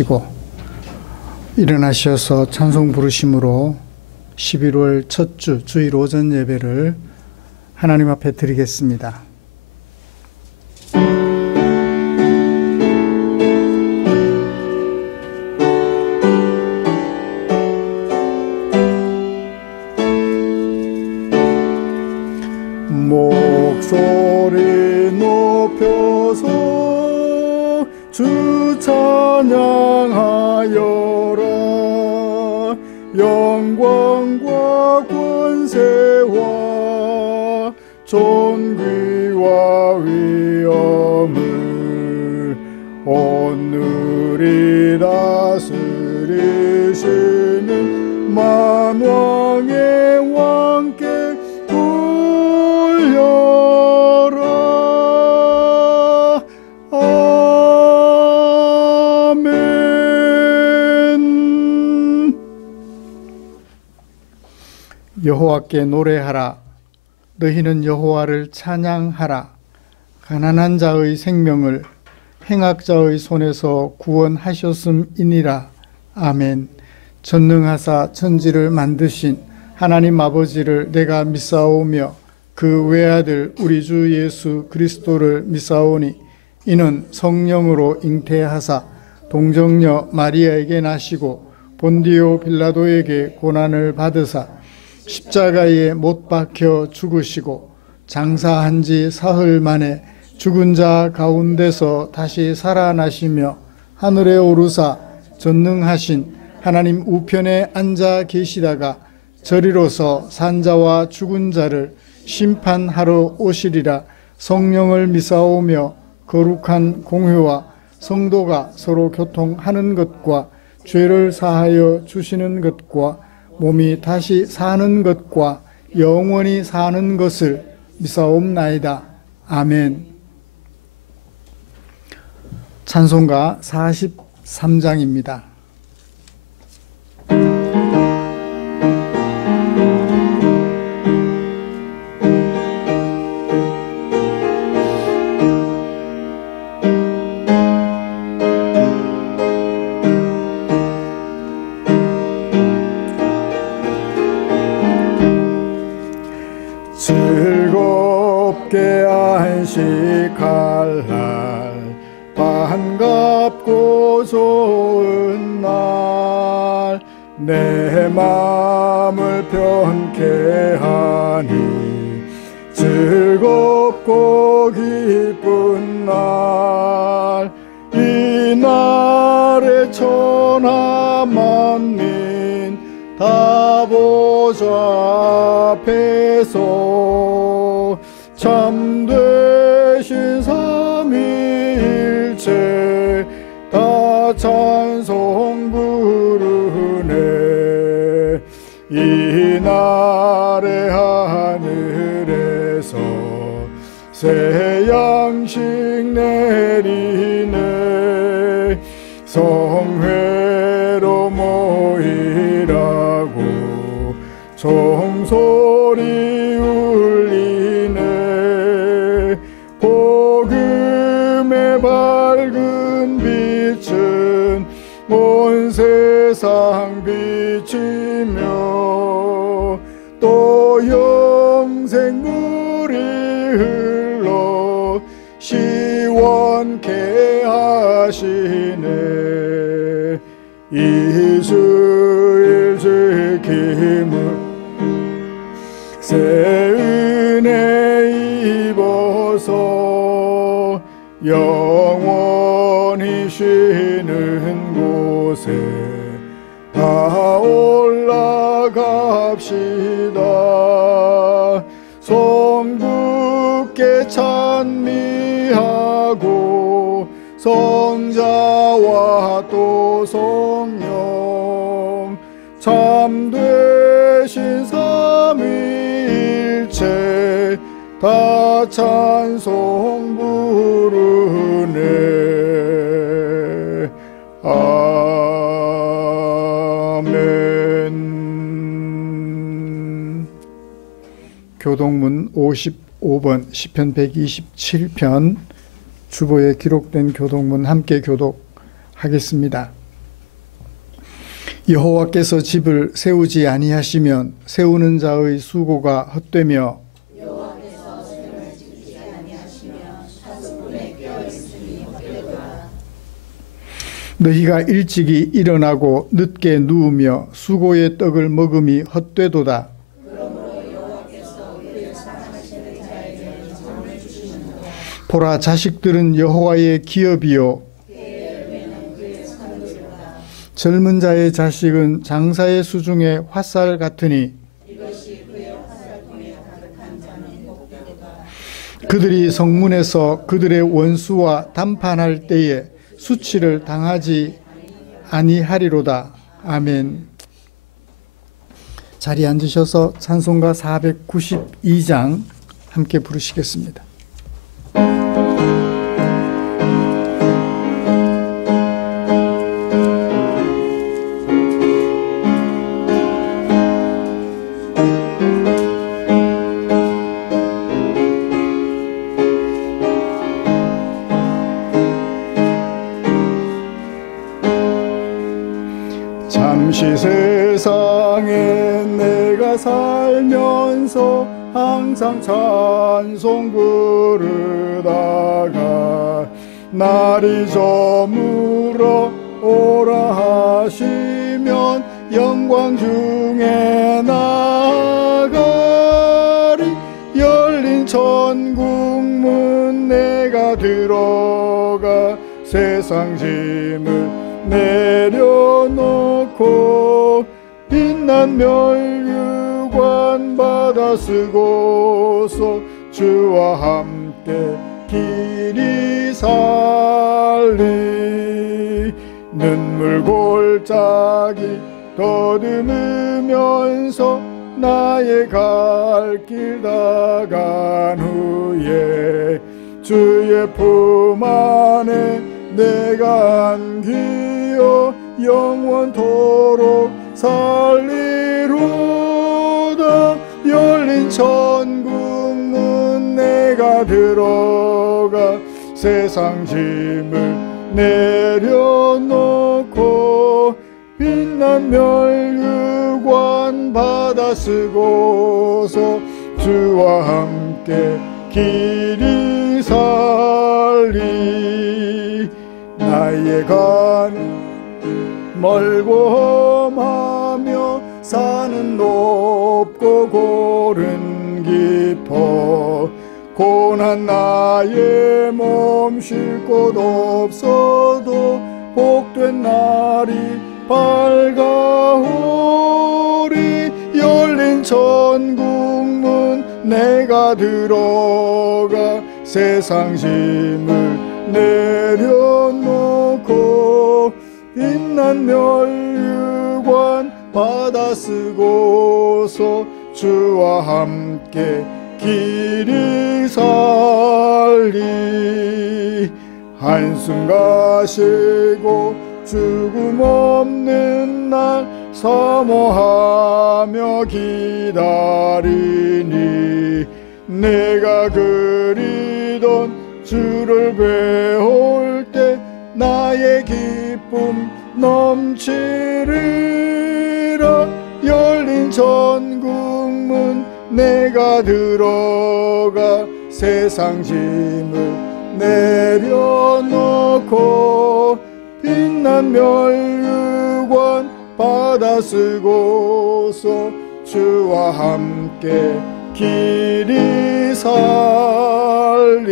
주시고 일어나셔서 찬송 부르심으로 11월 첫 주 주일 오전 예배를 하나님 앞에 드리겠습니다. 목소리 높여서 주 찬양하여라. 영광과 권세와 존귀와 위엄을 오늘이 다스리시는 만왕의 왕께 여호와께 노래하라. 너희는 여호와를 찬양하라. 가난한 자의 생명을 행악자의 손에서 구원하셨음이니라. 아멘. 전능하사 천지를 만드신 하나님 아버지를 내가 믿사오며 그 외아들 우리 주 예수 그리스도를 믿사오니 이는 성령으로 잉태하사 동정녀 마리아에게 나시고 본디오 빌라도에게 고난을 받으사 십자가에 못 박혀 죽으시고 장사한 지 사흘 만에 죽은 자 가운데서 다시 살아나시며 하늘에 오르사 전능하신 하나님 우편에 앉아 계시다가 저리로서 산자와 죽은 자를 심판하러 오시리라. 성령을 믿사오며 거룩한 공회와 성도가 서로 교통하는 것과 죄를 사하여 주시는 것과 몸이 다시 사는 것과 영원히 사는 것을 믿사옵나이다. 아멘. 찬송가 43장입니다. 즐겁게 안식할 날 반갑고 좋은 날 내 맘을 편케 하니 즐겁고 기쁜 날 이 날에 천하 만민 다 보좌 앞에서 참되신 삼위일체 다 찬송 부르네. 이 날에 하늘에서 새 양식 내리네. 성회로 모이라고 종소리 울리네. 복음의 밝은 빛은 온 세상 비치며 또 영생물이 흘러 시원케 하시네. 이 주일 지킴을 새 은혜 입어서 영원히 쉬는 곳에 다 올라갑시다. 성부께 찬미하고 성자와 또 성령 참되신 삼위일체 다 찬송 부르네. 아멘. 교동문 55번 시편 127편 주보에 기록된 교동문 함께 교독하겠습니다. 여호와께서 집을 세우지 아니하시면 세우는 자의 수고가 헛되며 너희가 일찍이 일어나고 늦게 누우며 수고의 떡을 먹음이 헛되도다. 보라, 자식들은 여호와의 기업이요 젊은 자의 자식은 장사의 수중에 화살 같으니 그들이 성문에서 그들의 원수와 담판할 때에 수치를 당하지 아니하리로다. 아멘. 자리에 앉으셔서 찬송가 492장 함께 부르시겠습니다. 잠시 세상에 내가 살면서 항상 찬송 부르다가 날이 저물어 오라 하시면 영광 중에 나가리. 열린 천국문 내가 들어가 세상 짐을 내려놓고 빛난 멸류관 받아 쓰고서 주와 함께 길이 살리. 눈물 골짜기 더듬으면서 나의 갈 길 다간 후에 주의 품 안에 내가 안기어 영원토록 살리로다. 열린 천국문 내가 들어가 세상 짐을 내려놓고 빛난 멸류관 받아 쓰고서 주와 함께 길이 살리. 나의 간 멀고 험하며 산은 높고 골은 깊어 고난 나의 몸 쉴 곳 없어도 복된 날이 밝아오리. 열린 천국문 내가 들어가 세상 짐을 내려놓고 빛난 멸류관 받아 쓰고서 주와 함께 길이 살리. 한숨 가시고 죽음 없는 날 사모하며 기다리니 내가 그리던 주를 배울 때 나의 기쁨 넘치리라. 열린 천국문 내가 들어가 세상 짐을 내려놓고 빛난 멸류관 받아 쓰고서 주와 함께 길이 살리.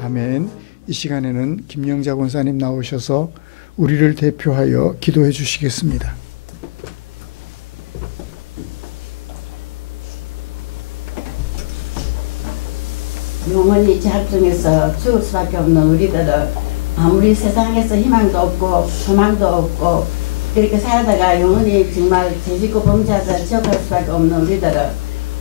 아멘. 이 시간에는 김영자 권사님 나오셔서 우리를 대표하여 기도해 주시겠습니다. 영원히 죄악 중에서 죽을 수밖에 없는 우리들은 아무리 세상에서 희망도 없고 소망도 없고 이렇게 살다가 영원히 정말 죄짓고 범죄하다 지옥갈 수밖에 없는 우리들은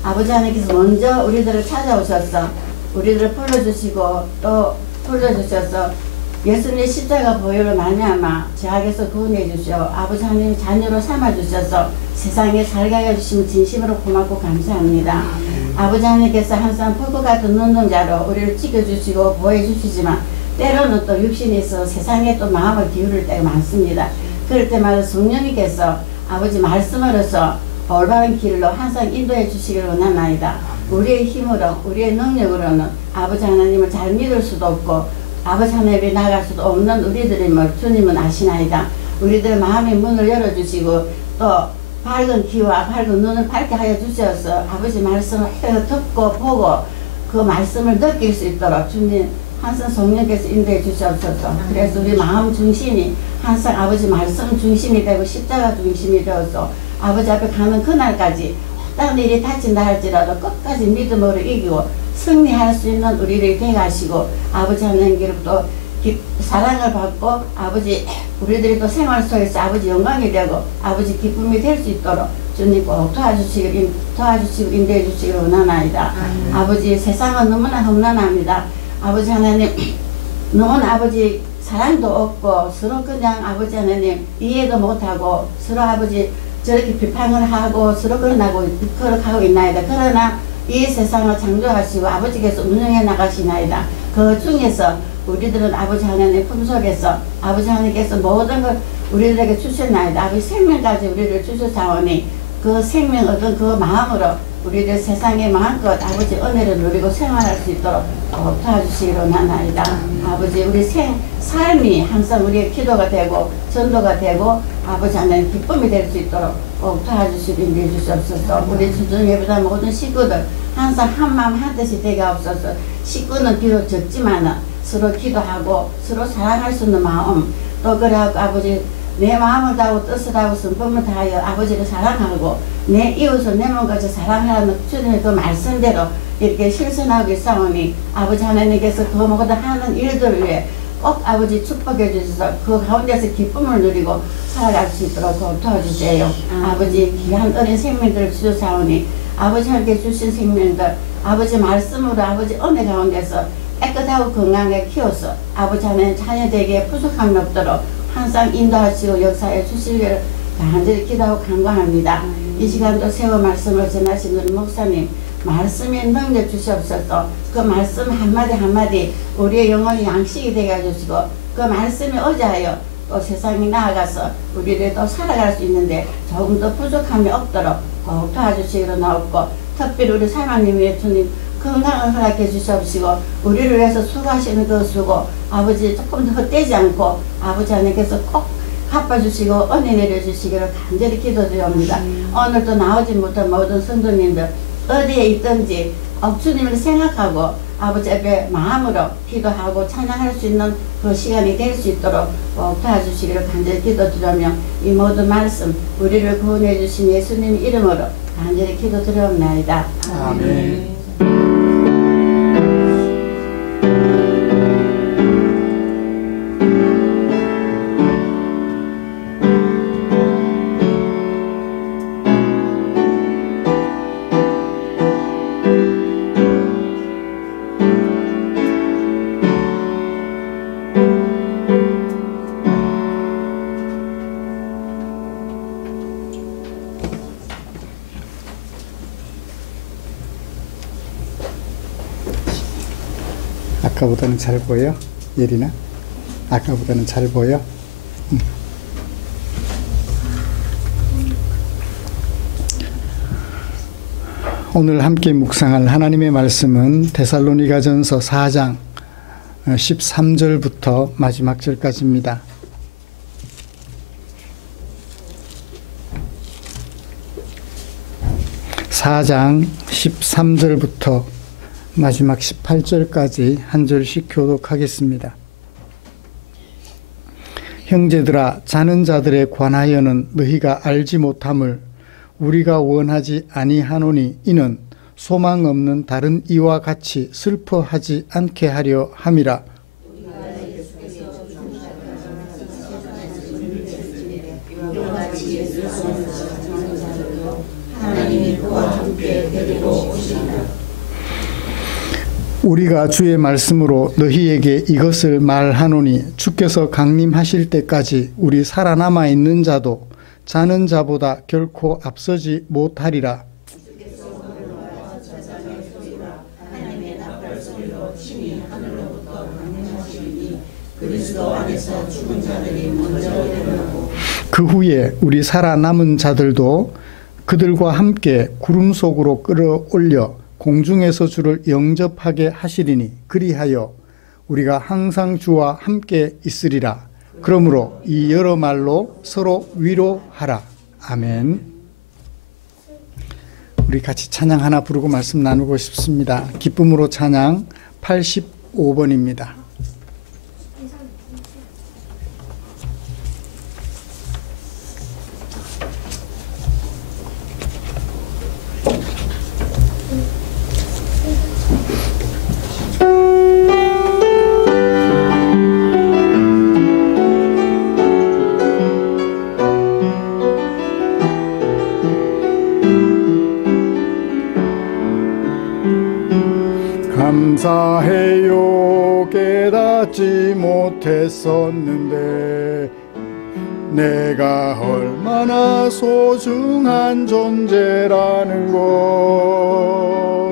아버지 하나님께서 먼저 우리들을 찾아오셔서 우리들을 불러주시고 또 불러주셔서 예수님의 십자가 보혈로 말미암아 죄악에서 구원해 주시오 아버지 하나님 자녀로 삼아주셔서 세상에 살게 하여 주시면 진심으로 고맙고 감사합니다. 아버지 하나님께서 항상 불꽃 같은 눈동자로 우리를 지켜주시고 보호해 주시지만 때로는 또 육신이 있어 세상에 또 마음을 기울일 때가 많습니다. 그럴 때마다 성령님께서 아버지 말씀으로서 올바른 길로 항상 인도해 주시기를 원하나이다. 우리의 힘으로 우리의 능력으로는 아버지 하나님을 잘 믿을 수도 없고 아버지 하나님에 나갈 수도 없는 우리들임을 주님은 아시나이다. 우리들 마음의 문을 열어주시고 또 밝은 귀와 밝은 눈을 밝게 하여 주셔서 아버지 말씀을 듣고 보고 그 말씀을 느낄 수 있도록 주님 항상 성령께서 인도해 주시옵소서. 그래서 우리 마음 중심이 항상 아버지 말씀 중심이 되고 십자가 중심이 되어서 아버지 앞에 가는 그날까지 어떤 일이 닥친다 할지라도 끝까지 믿음으로 이기고 승리할 수 있는 우리를 되게 하시고 아버지 하나님께로부터 사랑을 받고 아버지 우리들이 또 생활 속에서 아버지 영광이 되고 아버지 기쁨이 될 수 있도록 주님 꼭 도와주시고 인도해 주시기를 원하나이다. 아버지 세상은 너무나 험난합니다. 아버지 하나님 너무나 아버지 사랑도 없고 서로 그냥 아버지 하나님 이해도 못하고 서로 아버지 저렇게 비판을 하고 서로 그러고 있나이다. 그러나 이 세상을 창조하시고 아버지께서 운영해 나가시나이다. 그 중에서 우리들은 아버지 하나님 품속에서 아버지 하나님께서 모든 걸 우리들에게 주셨나이다. 아버지 생명까지 우리를 주셨사오니 그 생명 얻은 그 마음으로 우리들 세상에 마음껏 아버지 은혜를 누리고 생활할 수 있도록 도와주시기로 원하나이다. 아버지 우리 삶이 항상 우리의 기도가 되고 전도가 되고 아버지 하나님 기쁨이 될 수 있도록 도와주시고 인도해 주시옵소서. 우리 주중 예배당 모든 식구들 항상 한마음 한뜻이 되게 없어서 식구는 비록 적지만 서로 기도하고 서로 사랑할 수 있는 마음 또 그래갖고 아버지 내 마음을 다하고 뜻을 다하고 성품을 다하여 아버지를 사랑하고 내 이웃을 내 몸같이 사랑하라는 주님의 그 말씀대로 이렇게 실천하고 있사오니 아버지 하나님께서 그 모든 하는 일들을 위해 꼭 아버지 축복해 주셔서 그 가운데서 기쁨을 누리고 살아갈 수 있도록 도와주세요. 아버지 귀한 어린 생명들을 주셔사오니 아버지 함께 주신 생명들 아버지 말씀으로 아버지 은혜 가운데서 깨끗하고 건강하게 키워서 아버지 하나님 자녀들에게 부족함이 없도록 항상 인도하시고 역사해 주시기를 간절히 기도하고 간구합니다. 이 시간도 세워 말씀을 전하신 우리 목사님 말씀에 능력 주시옵소서. 그 말씀 한마디 한마디 우리의 영혼이 양식이 되게 해주시고 그 말씀에 의지하여 또 세상에 나아가서 우리를 또 살아갈 수 있는데 조금 더 부족함이 없도록 꼭 도와주시기로 나옵고 특별히 우리 사모님 위해 주님 건강을 허락해 주시옵시고 우리를 위해서 수고하시는 그 수고 아버지 조금 더 헛되지 않고 아버지 하나님께서 꼭 갚아주시고 은혜 내려주시기를 간절히 기도드립니다. 오늘도 나오지 못한 모든 성도님들 어디에 있든지 주님을 생각하고 아버지 앞에 마음으로 기도하고 찬양할 수 있는 그 시간이 될 수 있도록 도와주시기를 간절히 기도드리며 이 모든 말씀 우리를 구원해 주신 예수님 이름으로 간절히 기도드리옵나이다. 아멘. 아까보다는 잘 보여? 예린아? 아까보다는 잘 보여? 오늘 함께 묵상할 하나님의 말씀은 데살로니가전서 4장 13절부터 마지막 절까지입니다. (4장) 13절부터 마지막 18절까지 한 절씩 교독하겠습니다. 형제들아, 자는 자들에 관하여는 너희가 알지 못함을 우리가 원하지 아니하노니 이는 소망 없는 다른 이와 같이 슬퍼하지 않게 하려 함이라. 우리가 주의 말씀으로 너희에게 이것을 말하노니 주께서 강림하실 때까지 우리 살아남아 있는 자도 자는 자보다 결코 앞서지 못하리라. 그 후에 우리 살아남은 자들도 그들과 함께 구름 속으로 끌어올려 공중에서 주를 영접하게 하시리니 그리하여 우리가 항상 주와 함께 있으리라. 그러므로 이 여러 말로 서로 위로하라. 아멘. 우리 같이 찬양 하나 부르고 말씀 나누고 싶습니다. 기쁨으로 찬양 85번입니다. 감사해요. 깨닫지 못했었는데 내가 얼마나 소중한 존재라는 것,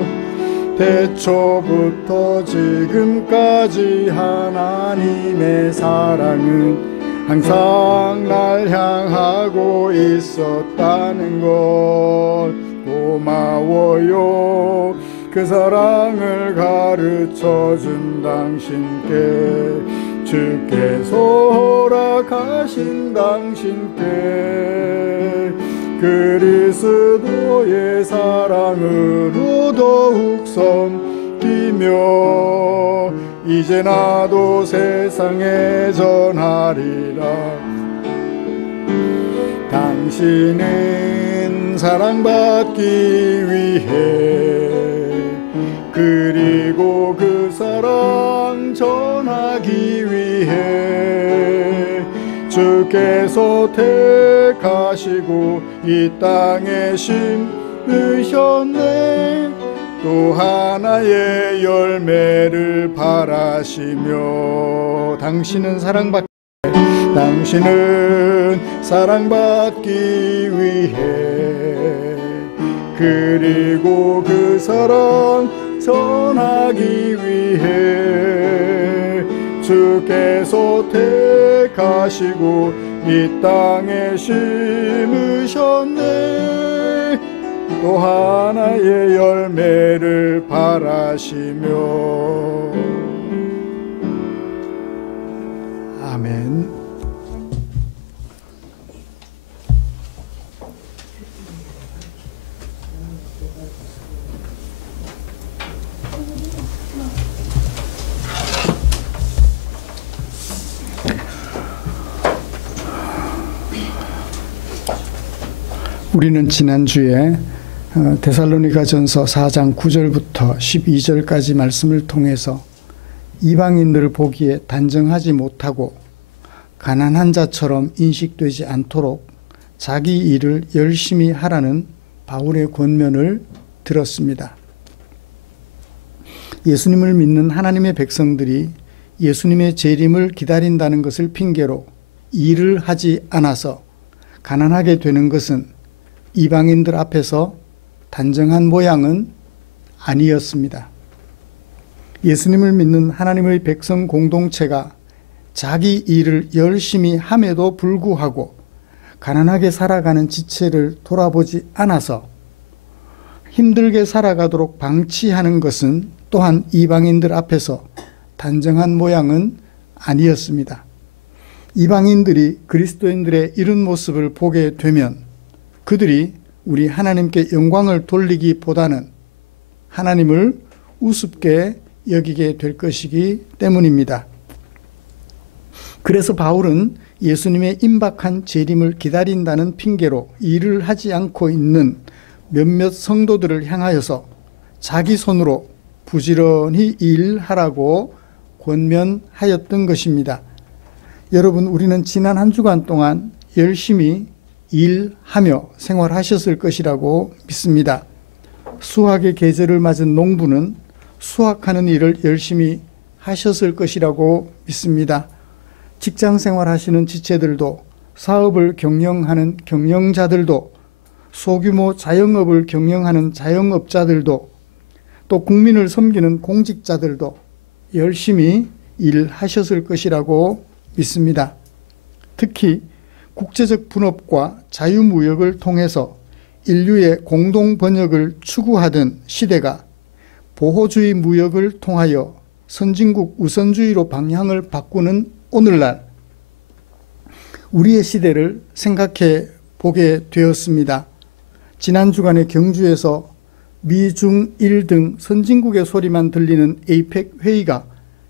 태초부터 지금까지 하나님의 사랑은 항상 날 향하고 있었다는 것, 고마워요. 그 사랑을 가르쳐준 당신께, 주께서 허락하신 당신께, 그리스도의 사랑으로 더욱 섬기며 이제 나도 세상에 전하리라. 당신은 사랑받기 위해, 그리고 그 사랑 전하기 위해 주께서 택하시고 이 땅에 심으셨네. 또 하나의 열매를 바라시며, 당신은 사랑받기 위해, 그리고 그 사랑 전하기 위해 주께서 택하시고 이 땅에 심으셨네. 또 하나의 열매를 바라시며. 아멘. 우리는 지난주에 데살로니가전서 4장 9절부터 12절까지 말씀을 통해서 이방인들을 보기에 단정하지 못하고 가난한 자처럼 인식되지 않도록 자기 일을 열심히 하라는 바울의 권면을 들었습니다. 예수님을 믿는 하나님의 백성들이 예수님의 재림을 기다린다는 것을 핑계로 일을 하지 않아서 가난하게 되는 것은 이방인들 앞에서 단정한 모양은 아니었습니다. 예수님을 믿는 하나님의 백성 공동체가 자기 일을 열심히 함에도 불구하고 가난하게 살아가는 지체를 돌아보지 않아서 힘들게 살아가도록 방치하는 것은 또한 이방인들 앞에서 단정한 모양은 아니었습니다. 이방인들이 그리스도인들의 이런 모습을 보게 되면 그들이 우리 하나님께 영광을 돌리기보다는 하나님을 우습게 여기게 될 것이기 때문입니다. 그래서 바울은 예수님의 임박한 재림을 기다린다는 핑계로 일을 하지 않고 있는 몇몇 성도들을 향하여서 자기 손으로 부지런히 일하라고 권면하였던 것입니다. 여러분, 우리는 지난 한 주간 동안 열심히 일하며 생활하셨을 것이라고 믿습니다. 수확의 계절을 맞은 농부는 수확하는 일을 열심히 하셨을 것이라고 믿습니다. 직장 생활하시는 지체들도, 사업을 경영하는 경영자들도, 소규모 자영업을 경영하는 자영업자들도, 또 국민을 섬기는 공직자들도 열심히 일하셨을 것이라고 믿습니다. 특히 국제적 분업과 자유무역을 통해서 인류의 공동 번영을 추구하던 시대가 보호주의 무역을 통하여 선진국 우선주의로 방향을 바꾸는 오늘날 우리의 시대를 생각해 보게 되었습니다. 지난 주간에 경주에서 미, 중, 일 등 선진국의 소리만 들리는 에이펙 회의가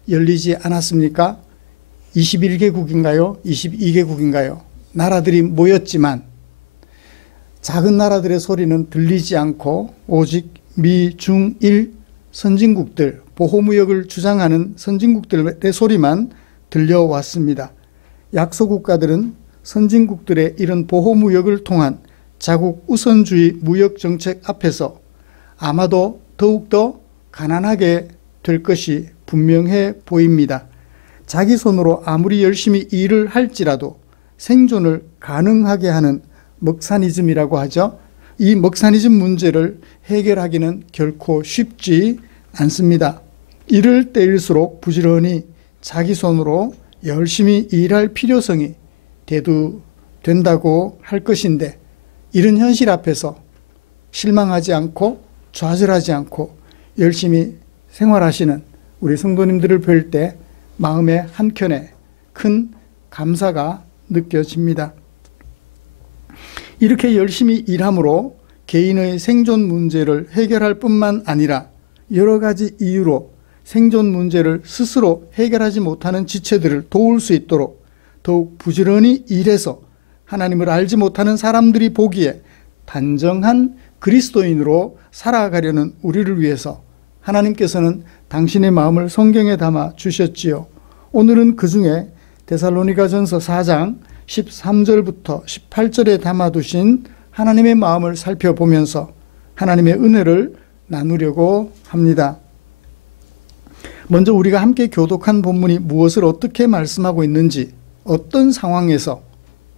열리지 않았습니까? 21개국인가요? 22개국인가요? 나라들이 모였지만 작은 나라들의 소리는 들리지 않고 오직 미, 중, 일 선진국들, 보호무역을 주장하는 선진국들의 소리만 들려왔습니다. 약소국가들은 선진국들의 이런 보호무역을 통한 자국 우선주의 무역정책 앞에서 아마도 더욱더 가난하게 될 것이 분명해 보입니다. 자기 손으로 아무리 열심히 일을 할지라도 생존을 가능하게 하는 먹사니즘이라고 하죠. 이 먹사니즘 문제를 해결하기는 결코 쉽지 않습니다. 이럴 때일수록 부지런히 자기 손으로 열심히 일할 필요성이 대두된다고 할 것인데 이런 현실 앞에서 실망하지 않고 좌절하지 않고 열심히 생활하시는 우리 성도님들을 볼 때 마음의 한켠에 큰 감사가 느껴집니다. 이렇게 열심히 일함으로 개인의 생존 문제를 해결할 뿐만 아니라 여러 가지 이유로 생존 문제를 스스로 해결하지 못하는 지체들을 도울 수 있도록 더욱 부지런히 일해서 하나님을 알지 못하는 사람들이 보기에 단정한 그리스도인으로 살아가려는 우리를 위해서 하나님께서는 당신의 마음을 성경에 담아 주셨지요. 오늘은 그 중에 데살로니가전서 4장 13절부터 18절에 담아두신 하나님의 마음을 살펴보면서 하나님의 은혜를 나누려고 합니다. 먼저 우리가 함께 교독한 본문이 무엇을 어떻게 말씀하고 있는지, 어떤 상황에서,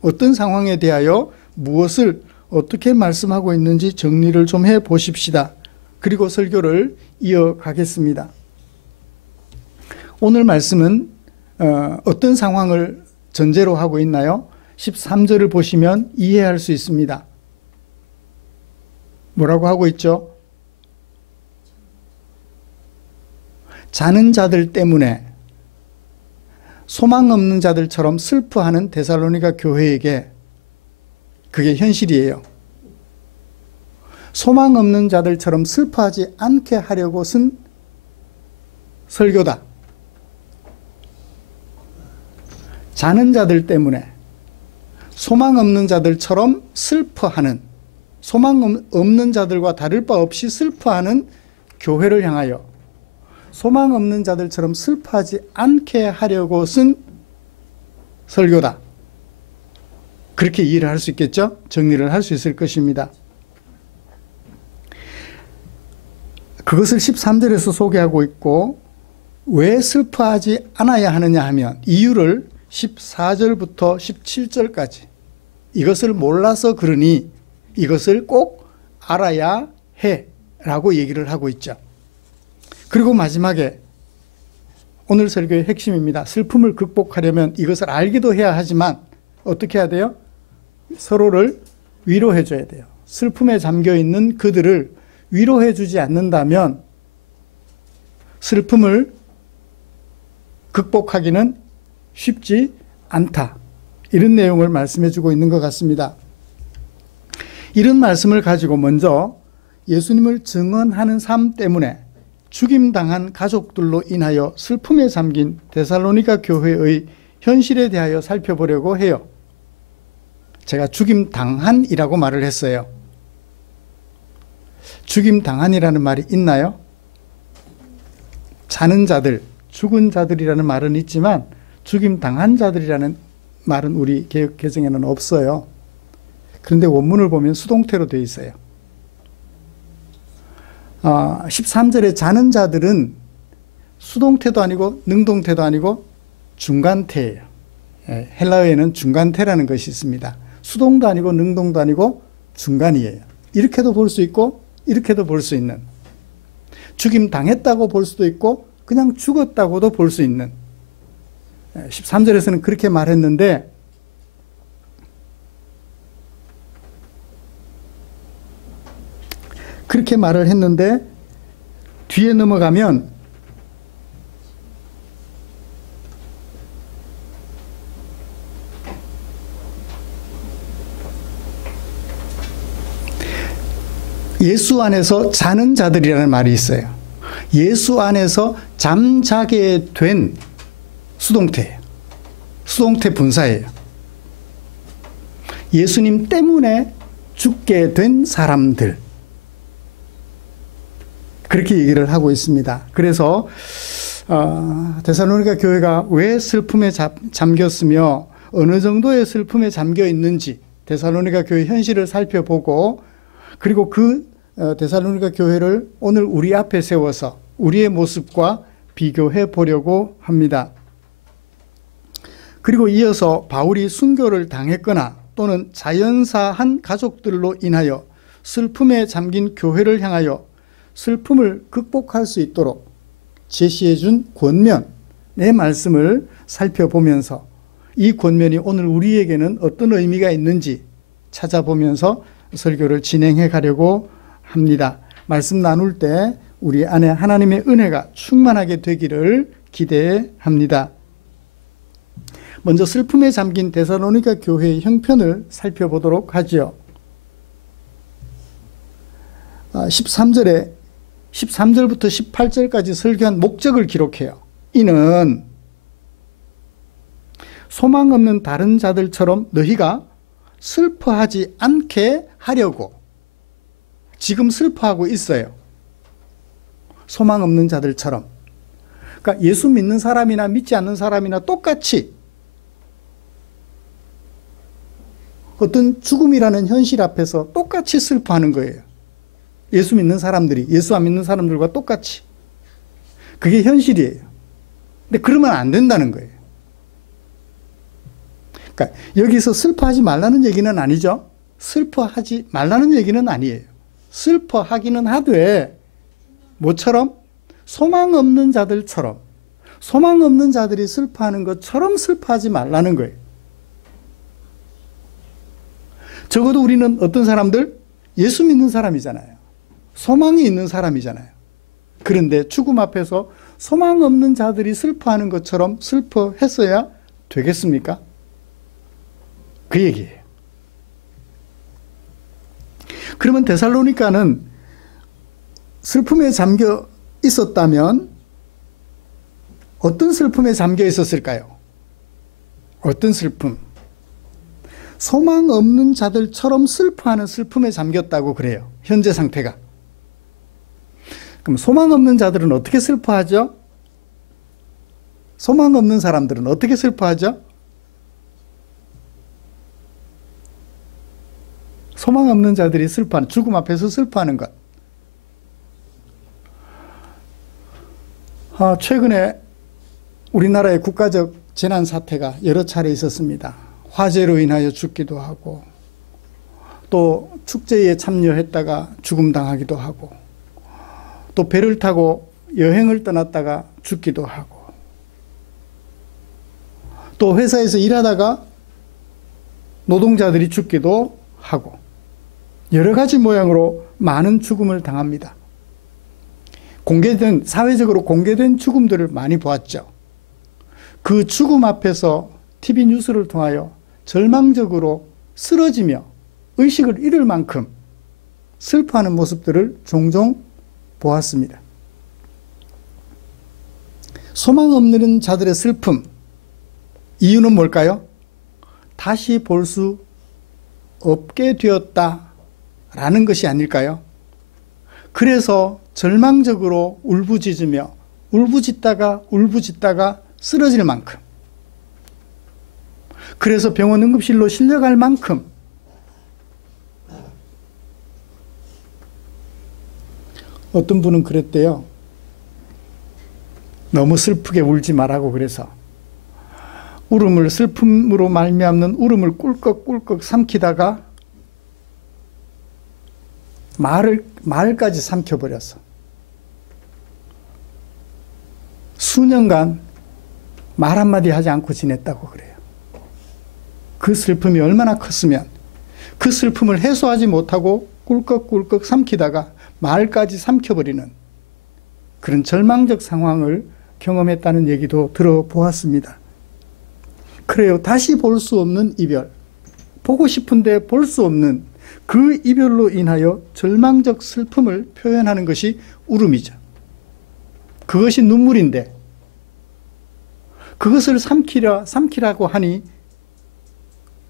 어떤 상황에 대하여 무엇을 어떻게 말씀하고 있는지 정리를 좀 해 보십시다. 그리고 설교를 이어가겠습니다. 오늘 말씀은 어떤 상황을 전제로 하고 있나요? 13절을 보시면 이해할 수 있습니다. 뭐라고 하고 있죠? 자는 자들 때문에 소망 없는 자들처럼 슬퍼하는 데살로니가 교회에게 그게 현실이에요. 소망 없는 자들처럼 슬퍼하지 않게 하려고 쓴 설교다. 자는 자들 때문에 소망 없는 자들처럼 슬퍼하는, 소망 없는 자들과 다를 바 없이 슬퍼하는 교회를 향하여 소망 없는 자들처럼 슬퍼하지 않게 하려고 쓴 설교다. 그렇게 이해를 할 수 있겠죠? 정리를 할 수 있을 것입니다. 그것을 13절에서 소개하고 있고 왜 슬퍼하지 않아야 하느냐 하면 이유를 14절부터 17절까지 이것을 몰라서 그러니 이것을 꼭 알아야 해 라고 얘기를 하고 있죠. 그리고 마지막에 오늘 설교의 핵심입니다. 슬픔을 극복하려면 이것을 알기도 해야 하지만 어떻게 해야 돼요? 서로를 위로해 줘야 돼요. 슬픔에 잠겨있는 그들을 위로해 주지 않는다면 슬픔을 극복하기는 쉽지 않다. 이런 내용을 말씀해 주고 있는 것 같습니다. 이런 말씀을 가지고 먼저 예수님을 증언하는 삶 때문에 죽임당한 가족들로 인하여 슬픔에 잠긴 데살로니가 교회의 현실에 대하여 살펴보려고 해요. 제가 죽임당한이라고 말을 했어요. 죽임당한이라는 말이 있나요? 자는 자들, 죽은 자들이라는 말은 있지만 죽임당한 자들이라는 말은 우리 개역 개정에는 없어요. 그런데 원문을 보면 수동태로 되어 있어요. 13절에 자는 자들은 수동태도 아니고 능동태도 아니고 중간태예요. 헬라어에는 중간태라는 것이 있습니다. 수동도 아니고 능동도 아니고 중간이에요. 이렇게도 볼 수 있고 이렇게도 볼 수 있는, 죽임 당했다고 볼 수도 있고 그냥 죽었다고도 볼 수 있는 13절에서는 그렇게 말했는데 그렇게 말을 했는데 뒤에 넘어가면 예수 안에서 자는 자들이라는 말이 있어요. 예수 안에서 잠자게 된 수동태예요. 수동태 분사예요. 예수님 때문에 죽게 된 사람들. 그렇게 얘기를 하고 있습니다. 그래서 데살로니가 교회가 왜 슬픔에 잠겼으며 어느 정도의 슬픔에 잠겨 있는지 데살로니가 교회 현실을 살펴보고 그리고 그 데살로니가 교회를 오늘 우리 앞에 세워서 우리의 모습과 비교해 보려고 합니다. 그리고 이어서 바울이 순교를 당했거나 또는 자연사한 가족들로 인하여 슬픔에 잠긴 교회를 향하여 슬픔을 극복할 수 있도록 제시해 준 권면의 말씀을 살펴보면서 이 권면이 오늘 우리에게는 어떤 의미가 있는지 찾아보면서 설교를 진행해 가려고 합니다. 말씀 나눌 때 우리 안에 하나님의 은혜가 충만하게 되기를 기대합니다. 먼저 슬픔에 잠긴 데살로니가 교회의 형편을 살펴보도록 하지요. 13절부터 18절까지 설교한 목적을 기록해요. 이는 소망 없는 다른 자들처럼 너희가 슬퍼하지 않게 하려고 지금 슬퍼하고 있어요. 소망 없는 자들처럼. 그러니까 예수 믿는 사람이나 믿지 않는 사람이나 똑같이 어떤 죽음이라는 현실 앞에서 똑같이 슬퍼하는 거예요. 예수 믿는 사람들이 예수 안 믿는 사람들과 똑같이. 그게 현실이에요. 근데 그러면 안 된다는 거예요. 그러니까 여기서 슬퍼하지 말라는 얘기는 아니죠. 슬퍼하지 말라는 얘기는 아니에요. 슬퍼하기는 하되 뭐처럼? 소망 없는 자들처럼, 소망 없는 자들이 슬퍼하는 것처럼 슬퍼하지 말라는 거예요. 적어도 우리는 어떤 사람들? 예수 믿는 사람이잖아요. 소망이 있는 사람이잖아요. 그런데 죽음 앞에서 소망 없는 자들이 슬퍼하는 것처럼 슬퍼했어야 되겠습니까? 그 얘기예요. 그러면 데살로니가는 슬픔에 잠겨 있었다면 어떤 슬픔에 잠겨 있었을까요? 어떤 슬픔? 소망 없는 자들처럼 슬퍼하는 슬픔에 잠겼다고 그래요. 현재 상태가. 그럼 소망 없는 자들은 어떻게 슬퍼하죠? 소망 없는 사람들은 어떻게 슬퍼하죠? 소망 없는 자들이 슬퍼하는, 죽음 앞에서 슬퍼하는 것. 최근에 우리나라의 국가적 재난 사태가 여러 차례 있었습니다. 화재로 인하여 죽기도 하고 또 축제에 참여했다가 죽음당하기도 하고 또 배를 타고 여행을 떠났다가 죽기도 하고 또 회사에서 일하다가 노동자들이 죽기도 하고 여러 가지 모양으로 많은 죽음을 당합니다. 사회적으로 공개된 죽음들을 많이 보았죠. 그 죽음 앞에서 TV 뉴스를 통하여 절망적으로 쓰러지며 의식을 잃을 만큼 슬퍼하는 모습들을 종종 보았습니다. 소망 없는 자들의 슬픔, 이유는 뭘까요? 다시 볼 수 없게 되었다라는 것이 아닐까요? 그래서 절망적으로 울부짖으며 울부짖다가 쓰러질 만큼, 그래서 병원 응급실로 실려갈 만큼 어떤 분은 그랬대요. 너무 슬프게 울지 말라고 그래서 울음을, 슬픔으로 말미암는 울음을 꿀꺽꿀꺽 삼키다가 말까지 삼켜버렸어. 수년간 말 한마디 하지 않고 지냈다고 그래요. 그 슬픔이 얼마나 컸으면 그 슬픔을 해소하지 못하고 꿀꺽꿀꺽 삼키다가 말까지 삼켜버리는 그런 절망적 상황을 경험했다는 얘기도 들어보았습니다. 그래요. 다시 볼 수 없는 이별, 보고 싶은데 볼 수 없는 그 이별로 인하여 절망적 슬픔을 표현하는 것이 울음이죠. 그것이 눈물인데 그것을 삼키라고 하니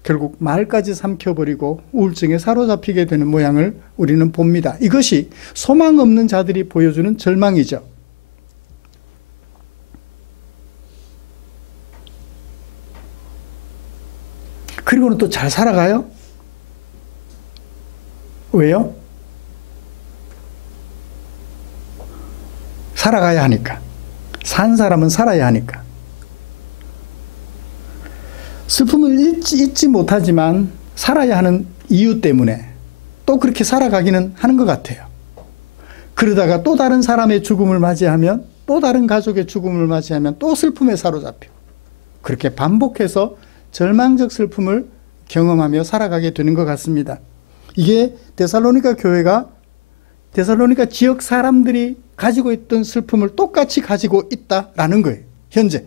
결국 말까지 삼켜버리고 우울증에 사로잡히게 되는 모양을 우리는 봅니다. 이것이 소망 없는 자들이 보여주는 절망이죠. 그리고는 또 잘 살아가요? 왜요? 살아가야 하니까. 산 사람은 살아야 하니까. 슬픔을 잊지 못하지만 살아야 하는 이유 때문에 또 그렇게 살아가기는 하는 것 같아요. 그러다가 또 다른 사람의 죽음을 맞이하면, 또 다른 가족의 죽음을 맞이하면 또 슬픔에 사로잡혀 그렇게 반복해서 절망적 슬픔을 경험하며 살아가게 되는 것 같습니다. 이게 데살로니가 교회가 데살로니가 지역 사람들이 가지고 있던 슬픔을 똑같이 가지고 있다라는 거예요. 현재.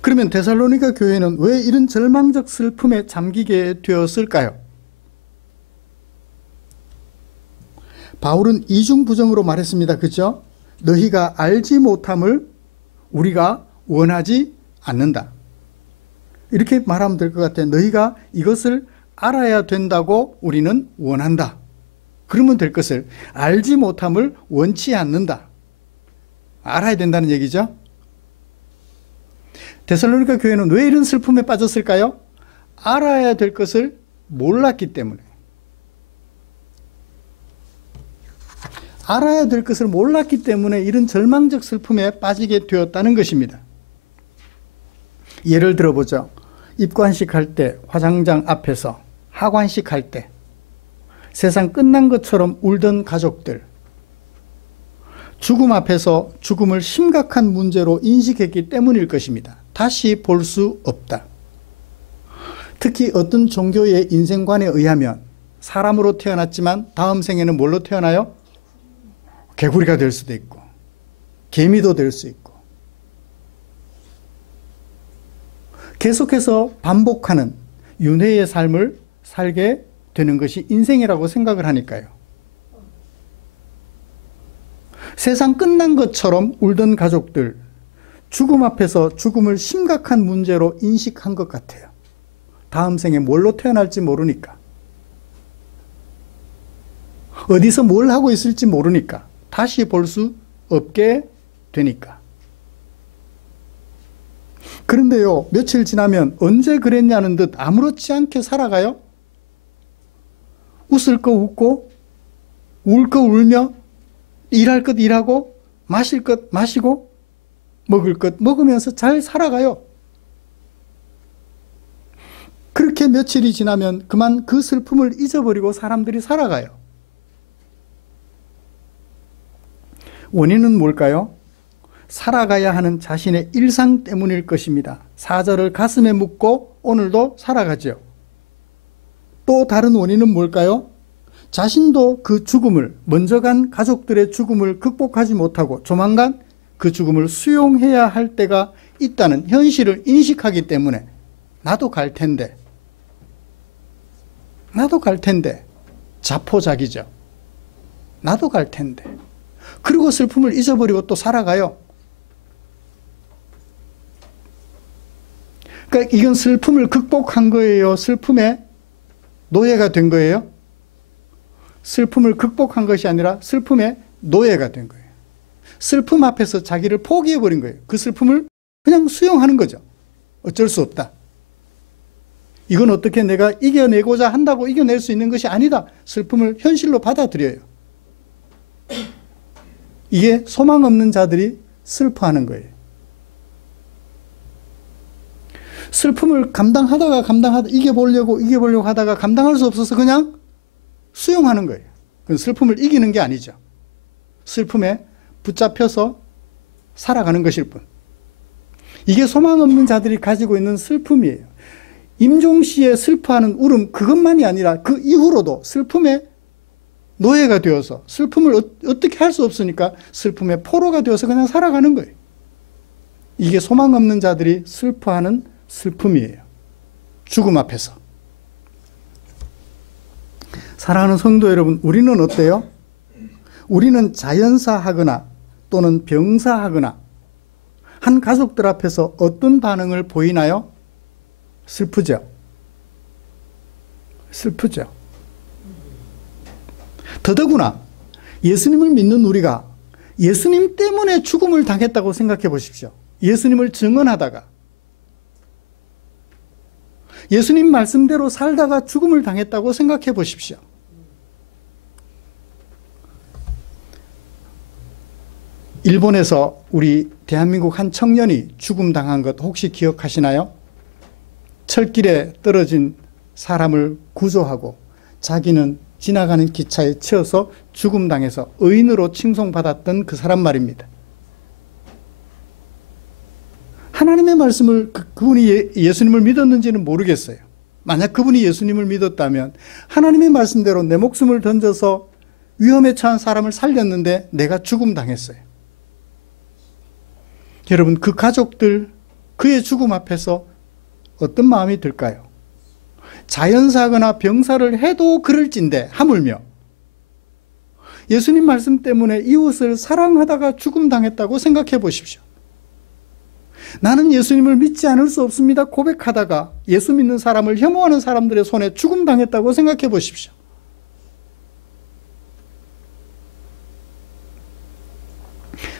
그러면 데살로니가 교회는 왜 이런 절망적 슬픔에 잠기게 되었을까요? 바울은 이중부정으로 말했습니다. 그죠? 너희가 알지 못함을 우리가 원하지 않는다. 이렇게 말하면 될 것 같아요. 너희가 이것을 알아야 된다고 우리는 원한다. 그러면 될 것을 알지 못함을 원치 않는다. 알아야 된다는 얘기죠. 데살로니가 교회는 왜 이런 슬픔에 빠졌을까요? 알아야 될 것을 몰랐기 때문에. 알아야 될 것을 몰랐기 때문에 이런 절망적 슬픔에 빠지게 되었다는 것입니다. 예를 들어보죠. 입관식 할 때 화장장 앞에서 하관식 할 때 세상 끝난 것처럼 울던 가족들, 죽음 앞에서 죽음을 심각한 문제로 인식했기 때문일 것입니다. 다시 볼 수 없다. 특히 어떤 종교의 인생관에 의하면 사람으로 태어났지만 다음 생에는 뭘로 태어나요? 개구리가 될 수도 있고 개미도 될 수 있고 계속해서 반복하는 윤회의 삶을 살게 되는 것이 인생이라고 생각을 하니까요. 세상 끝난 것처럼 울던 가족들, 죽음 앞에서 죽음을 심각한 문제로 인식한 것 같아요. 다음 생에 뭘로 태어날지 모르니까. 어디서 뭘 하고 있을지 모르니까. 다시 볼 수 없게 되니까. 그런데요, 며칠 지나면 언제 그랬냐는 듯 아무렇지 않게 살아가요. 웃을 거 웃고, 울 거 울며, 일할 것 일하고, 마실 것 마시고, 먹을 것 먹으면서 잘 살아가요. 그렇게 며칠이 지나면 그만 그 슬픔을 잊어버리고 사람들이 살아가요. 원인은 뭘까요? 살아가야 하는 자신의 일상 때문일 것입니다. 사절을 가슴에 묻고 오늘도 살아가죠. 또 다른 원인은 뭘까요? 자신도 그 죽음을, 먼저 간 가족들의 죽음을 극복하지 못하고 조만간 그 죽음을 수용해야 할 때가 있다는 현실을 인식하기 때문에 나도 갈 텐데 자포자기죠. 나도 갈 텐데. 그리고 슬픔을 잊어버리고 또 살아가요. 그러니까 이건 슬픔을 극복한 거예요? 슬픔의 노예가 된 거예요? 슬픔을 극복한 것이 아니라 슬픔의 노예가 된 거예요. 슬픔 앞에서 자기를 포기해버린 거예요. 그 슬픔을 그냥 수용하는 거죠. 어쩔 수 없다. 이건 어떻게 내가 이겨내고자 한다고 이겨낼 수 있는 것이 아니다. 슬픔을 현실로 받아들여요. 이게 소망 없는 자들이 슬퍼하는 거예요. 슬픔을 감당하다가 이겨보려고 하다가 감당할 수 없어서 그냥 수용하는 거예요. 그건 슬픔을 이기는 게 아니죠. 슬픔에 붙잡혀서 살아가는 것일 뿐. 이게 소망 없는 자들이 가지고 있는 슬픔이에요. 임종 시에 슬퍼하는 울음, 그것만이 아니라 그 이후로도 슬픔의 노예가 되어서 슬픔을 어떻게 할 수 없으니까 슬픔의 포로가 되어서 그냥 살아가는 거예요. 이게 소망 없는 자들이 슬퍼하는 슬픔이에요. 죽음 앞에서. 사랑하는 성도 여러분, 우리는 어때요? 우리는 자연사하거나 또는 병사하거나 한 가족들 앞에서 어떤 반응을 보이나요? 슬프죠. 슬프죠. 더더구나 예수님을 믿는 우리가 예수님 때문에 죽음을 당했다고 생각해 보십시오. 예수님을 증언하다가 예수님 말씀대로 살다가 죽음을 당했다고 생각해 보십시오. 일본에서 우리 대한민국 한 청년이 죽음 당한 것 혹시 기억하시나요? 철길에 떨어진 사람을 구조하고 자기는 지나가는 기차에 치여서 죽음 당해서 의인으로 칭송받았던 그 사람 말입니다. 하나님의 말씀을 그분이 예수님을 믿었는지는 모르겠어요. 만약 그분이 예수님을 믿었다면 하나님의 말씀대로 내 목숨을 던져서 위험에 처한 사람을 살렸는데 내가 죽음 당했어요. 여러분, 그 가족들, 그의 죽음 앞에서 어떤 마음이 들까요? 자연사거나 병사를 해도 그럴진데 하물며 예수님 말씀 때문에 이웃을 사랑하다가 죽음 당했다고 생각해 보십시오. 나는 예수님을 믿지 않을 수 없습니다 고백하다가 예수 믿는 사람을 혐오하는 사람들의 손에 죽음 당했다고 생각해 보십시오.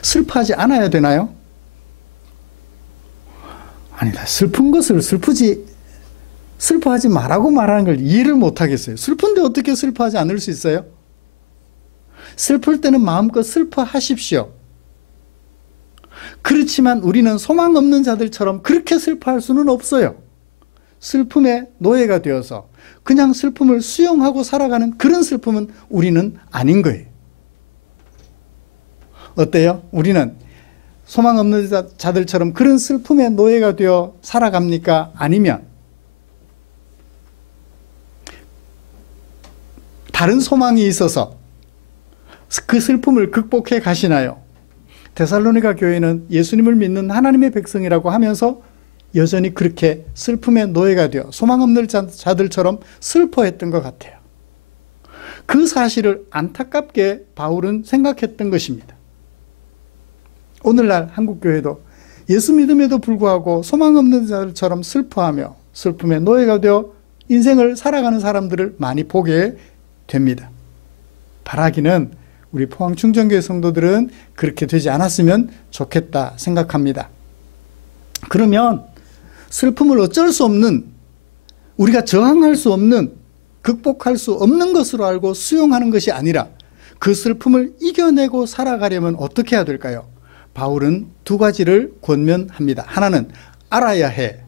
슬퍼하지 않아야 되나요? 아니다. 슬픈 것을 슬퍼하지 말라고 말하는 걸 이해를 못 하겠어요. 슬픈데 어떻게 슬퍼하지 않을 수 있어요? 슬플 때는 마음껏 슬퍼하십시오. 그렇지만 우리는 소망 없는 자들처럼 그렇게 슬퍼할 수는 없어요. 슬픔의 노예가 되어서 그냥 슬픔을 수용하고 살아가는 그런 슬픔은 우리는 아닌 거예요. 어때요? 우리는 소망 없는 자들처럼 그런 슬픔의 노예가 되어 살아갑니까? 아니면 다른 소망이 있어서 그 슬픔을 극복해 가시나요? 데살로니가 교회는 예수님을 믿는 하나님의 백성이라고 하면서 여전히 그렇게 슬픔의 노예가 되어 소망 없는 자들처럼 슬퍼했던 것 같아요. 그 사실을 안타깝게 바울은 생각했던 것입니다. 오늘날 한국교회도 예수 믿음에도 불구하고 소망 없는 자들처럼 슬퍼하며 슬픔의 노예가 되어 인생을 살아가는 사람들을 많이 보게 됩니다. 바라기는 우리 포항충정교회 성도들은 그렇게 되지 않았으면 좋겠다 생각합니다. 그러면 슬픔을 어쩔 수 없는, 우리가 저항할 수 없는, 극복할 수 없는 것으로 알고 수용하는 것이 아니라 그 슬픔을 이겨내고 살아가려면 어떻게 해야 될까요? 바울은 두 가지를 권면합니다. 하나는 알아야 해.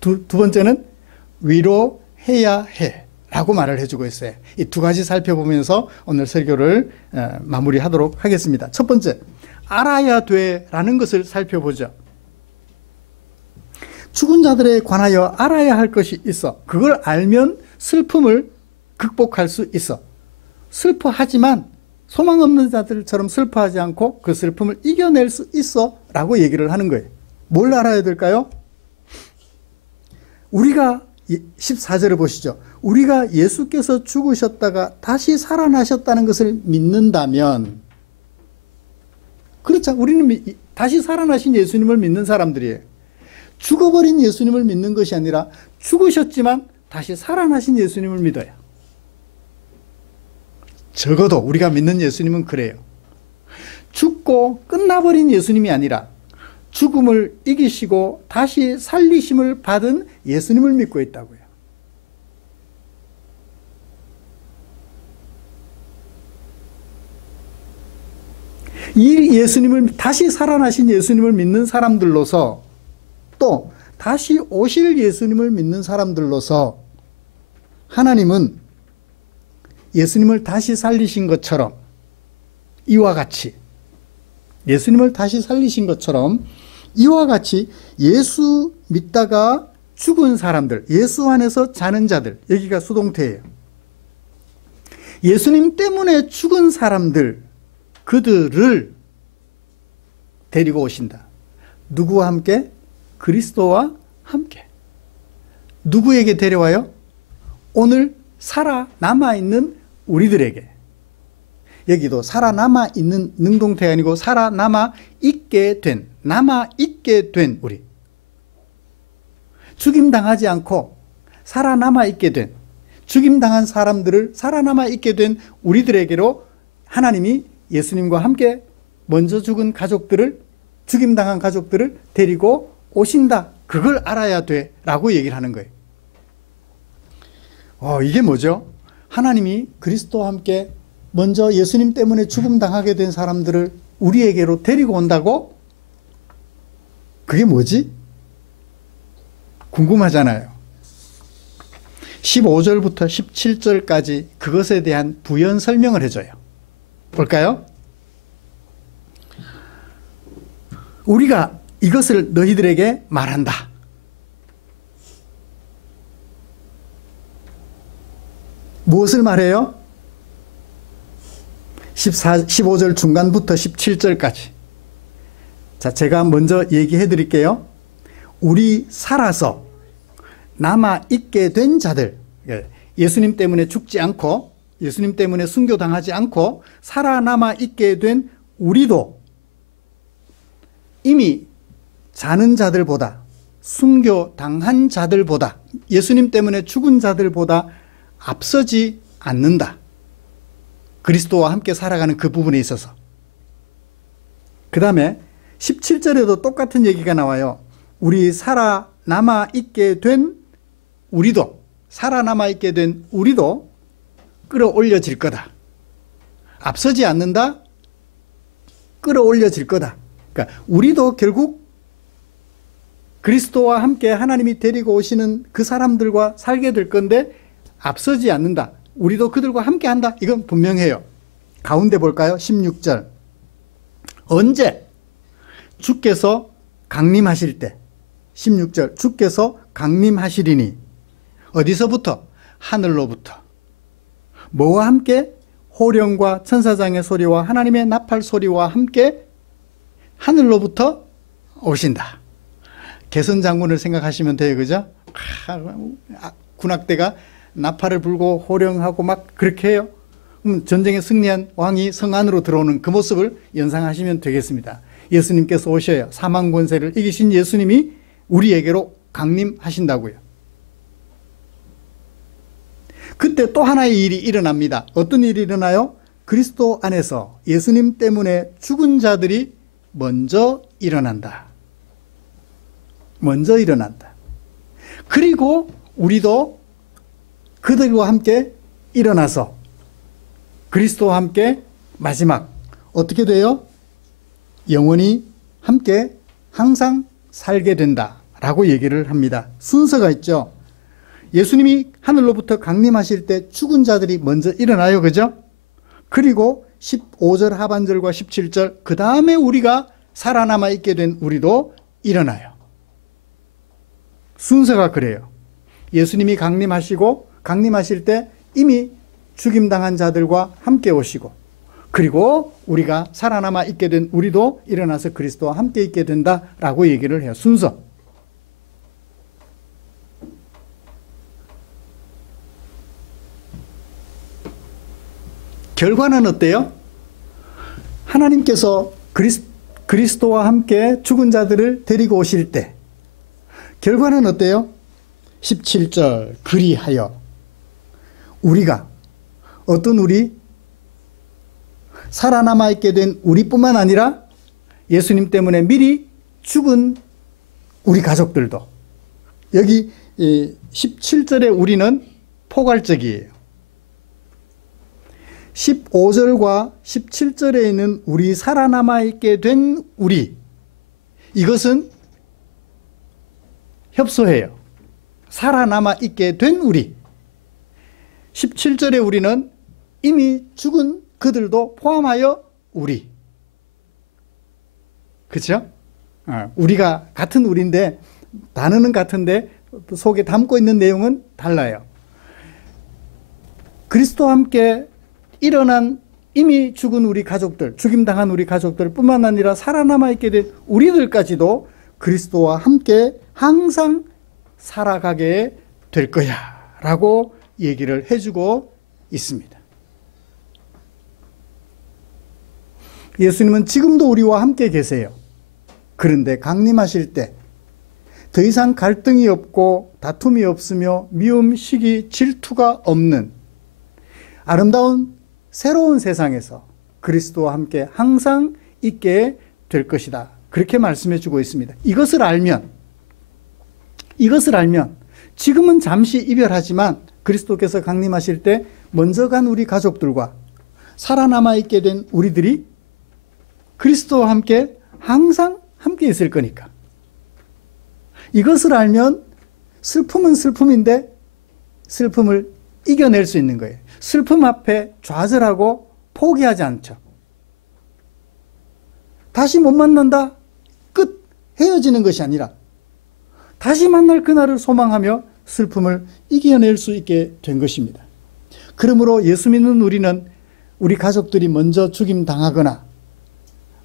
두 번째는 위로해야 해. 라고 말을 해주고 있어요. 이 두 가지 살펴보면서 오늘 설교를 마무리하도록 하겠습니다. 첫 번째, 알아야 돼 라는 것을 살펴보죠. 죽은 자들에 관하여 알아야 할 것이 있어. 그걸 알면 슬픔을 극복할 수 있어. 슬퍼하지만 소망 없는 자들처럼 슬퍼하지 않고 그 슬픔을 이겨낼 수 있어 라고 얘기를 하는 거예요. 뭘 알아야 될까요? 우리가 14절을 보시죠. 우리가 예수께서 죽으셨다가 다시 살아나셨다는 것을 믿는다면, 그렇죠. 우리는 다시 살아나신 예수님을 믿는 사람들이에요. 죽어버린 예수님을 믿는 것이 아니라 죽으셨지만 다시 살아나신 예수님을 믿어요. 적어도 우리가 믿는 예수님은 그래요. 죽고 끝나버린 예수님이 아니라 죽음을 이기시고 다시 살리심을 받은 예수님을 믿고 있다고요. 이 예수님을, 다시 살아나신 예수님을 믿는 사람들로서, 또 다시 오실 예수님을 믿는 사람들로서 하나님은 예수님을 다시 살리신 것처럼 이와 같이 예수님을 다시 살리신 것처럼 이와 같이 예수 믿다가 죽은 사람들, 예수 안에서 자는 자들, 여기가 수동태예요. 예수님 때문에 죽은 사람들, 그들을 데리고 오신다. 누구와 함께? 그리스도와 함께. 누구에게 데려와요? 오늘 살아남아있는 우리들에게. 여기도 살아남아있는 능동태가 아니고 살아남아있게 된, 남아있게 된 우리. 죽임당하지 않고 살아남아있게 된, 죽임당한 사람들을 살아남아있게 된 우리들에게로 하나님이 예수님과 함께 먼저 죽은 가족들을, 죽임당한 가족들을 데리고 오신다. 그걸 알아야 돼 라고 얘기를 하는 거예요. 이게 뭐죠? 하나님이 그리스도와 함께 먼저 예수님 때문에 죽음당하게 된 사람들을 우리에게로 데리고 온다고? 그게 뭐지? 궁금하잖아요. 15절부터 17절까지 그것에 대한 부연 설명을 해줘요. 볼까요? 우리가 이것을 너희들에게 말한다. 무엇을 말해요? 15절 중간부터 17절까지. 자, 제가 먼저 얘기해 드릴게요. 우리 살아서 남아있게 된 자들, 예수님 때문에 죽지 않고 예수님 때문에 순교당하지 않고 살아남아있게 된 우리도 이미 자는 자들보다, 순교당한 자들보다, 예수님 때문에 죽은 자들보다 앞서지 않는다. 그리스도와 함께 살아가는 그 부분에 있어서. 그 다음에 17절에도 똑같은 얘기가 나와요. 우리 살아남아있게 된 우리도, 살아남아있게 된 우리도 끌어올려질 거다. 앞서지 않는다. 끌어올려질 거다. 그러니까 우리도 결국 그리스도와 함께 하나님이 데리고 오시는 그 사람들과 살게 될 건데 앞서지 않는다. 우리도 그들과 함께 한다. 이건 분명해요. 가운데 볼까요? 16절. 언제? 주께서 강림하실 때. 16절. 주께서 강림하시리니. 어디서부터? 하늘로부터. 뭐와 함께? 호령과 천사장의 소리와 하나님의 나팔 소리와 함께 하늘로부터 오신다. 개선장군을 생각하시면 돼요. 그죠? 군악대가 나팔을 불고 호령하고 막 그렇게 해요. 전쟁에 승리한 왕이 성 안으로 들어오는 그 모습을 연상하시면 되겠습니다. 예수님께서 오셔요. 사망 권세를 이기신 예수님이 우리에게로 강림하신다고요. 그때 또 하나의 일이 일어납니다. 어떤 일이 일어나요? 그리스도 안에서 예수님 때문에 죽은 자들이 먼저 일어난다. 먼저 일어난다. 그리고 우리도 그들과 함께 일어나서 그리스도와 함께 마지막 어떻게 돼요? 영원히 함께 항상 살게 된다라고 얘기를 합니다. 순서가 있죠. 예수님이 하늘로부터 강림하실 때 죽은 자들이 먼저 일어나요. 그죠? 그리고 15절 하반절과 17절 그 다음에 우리가 살아남아 있게 된 우리도 일어나요. 순서가 그래요. 예수님이 강림하실 때 이미 죽임당한 자들과 함께 오시고 그리고 우리가 살아남아 있게 된 우리도 일어나서 그리스도와 함께 있게 된다라고 얘기를 해요. 순서. 결과는 어때요? 하나님께서 그리스도와 함께 죽은 자들을 데리고 오실 때 결과는 어때요? 17절 그리하여 우리가 어떤 우리 살아남아 있게 된 우리뿐만 아니라 예수님 때문에 미리 죽은 우리 가족들도 여기 17절의 우리는 포괄적이에요. 15절과 17절에 있는 우리 살아남아 있게 된 우리 이것은 협소해요. 살아남아 있게 된 우리 17절의 우리는 이미 죽은 그들도 포함하여 우리. 그렇죠? 우리가 같은 우리인데 단어는 같은데 속에 담고 있는 내용은 달라요. 그리스도와 함께 일어난 이미 죽은 우리 가족들, 죽임당한 우리 가족들 뿐만 아니라 살아남아있게 된 우리들까지도 그리스도와 함께 항상 살아가게 될 거야 라고 얘기를 해주고 있습니다. 예수님은 지금도 우리와 함께 계세요. 그런데 강림하실 때 더 이상 갈등이 없고 다툼이 없으며 미움, 시기, 질투가 없는 아름다운 새로운 세상에서 그리스도와 함께 항상 있게 될 것이다. 그렇게 말씀해 주고 있습니다. 이것을 알면 지금은 잠시 이별하지만 그리스도께서 강림하실 때 먼저 간 우리 가족들과 살아남아 있게 된 우리들이 그리스도와 함께 항상 함께 있을 거니까. 이것을 알면 슬픔은 슬픔인데 슬픔을 이겨낼 수 있는 거예요. 슬픔 앞에 좌절하고 포기하지 않죠. 다시 못 만난다. 끝. 헤어지는 것이 아니라 다시 만날 그날을 소망하며 슬픔을 이겨낼 수 있게 된 것입니다. 그러므로 예수 믿는 우리는 우리 가족들이 먼저 죽임당하거나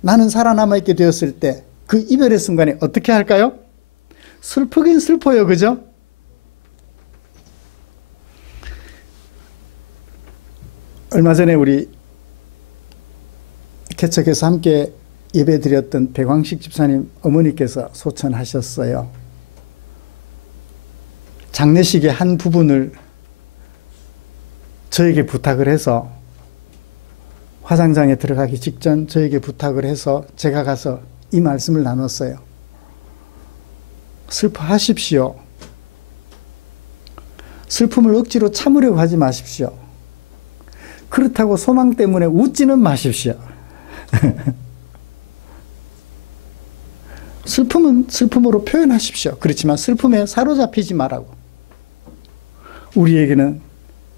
나는 살아남아있게 되었을 때 그 이별의 순간에 어떻게 할까요? 슬프긴 슬퍼요. 그죠? 얼마 전에 우리 개척에서 함께 예배드렸던 백왕식 집사님 어머니께서 소천하셨어요. 장례식의 한 부분을 저에게 부탁을 해서 화장장에 들어가기 직전 저에게 부탁을 해서 제가 가서 이 말씀을 나눴어요. 슬퍼하십시오. 슬픔을 억지로 참으려고 하지 마십시오. 그렇다고 소망 때문에 웃지는 마십시오. 슬픔은 슬픔으로 표현하십시오. 그렇지만 슬픔에 사로잡히지 말라고. 우리에게는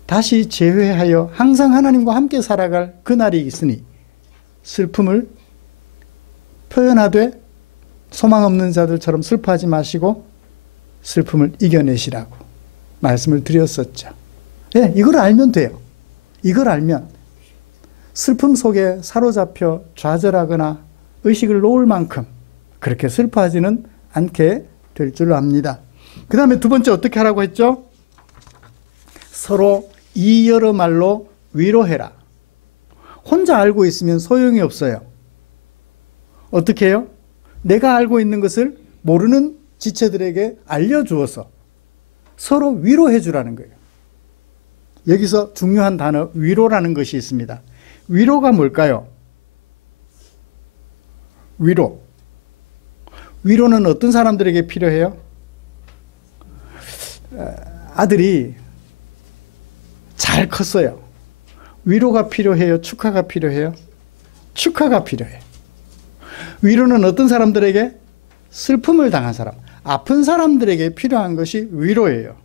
다시 재회하여 항상 하나님과 함께 살아갈 그날이 있으니 슬픔을 표현하되 소망 없는 자들처럼 슬퍼하지 마시고 슬픔을 이겨내시라고 말씀을 드렸었죠. 예, 이걸 알면 돼요. 이걸 알면 슬픔 속에 사로잡혀 좌절하거나 의식을 놓을 만큼 그렇게 슬퍼하지는 않게 될 줄 압니다. 그 다음에 두 번째 어떻게 하라고 했죠? 서로 이 여러 말로 위로해라. 혼자 알고 있으면 소용이 없어요. 어떻게 해요? 내가 알고 있는 것을 모르는 지체들에게 알려주어서 서로 위로해 주라는 거예요. 여기서 중요한 단어 위로라는 것이 있습니다. 위로가 뭘까요? 위로는 어떤 사람들에게 필요해요? 아들이 잘 컸어요. 위로가 필요해요? 축하가 필요해요? 축하가 필요해요. 위로는 어떤 사람들에게? 슬픔을 당한 사람, 아픈 사람들에게 필요한 것이 위로예요.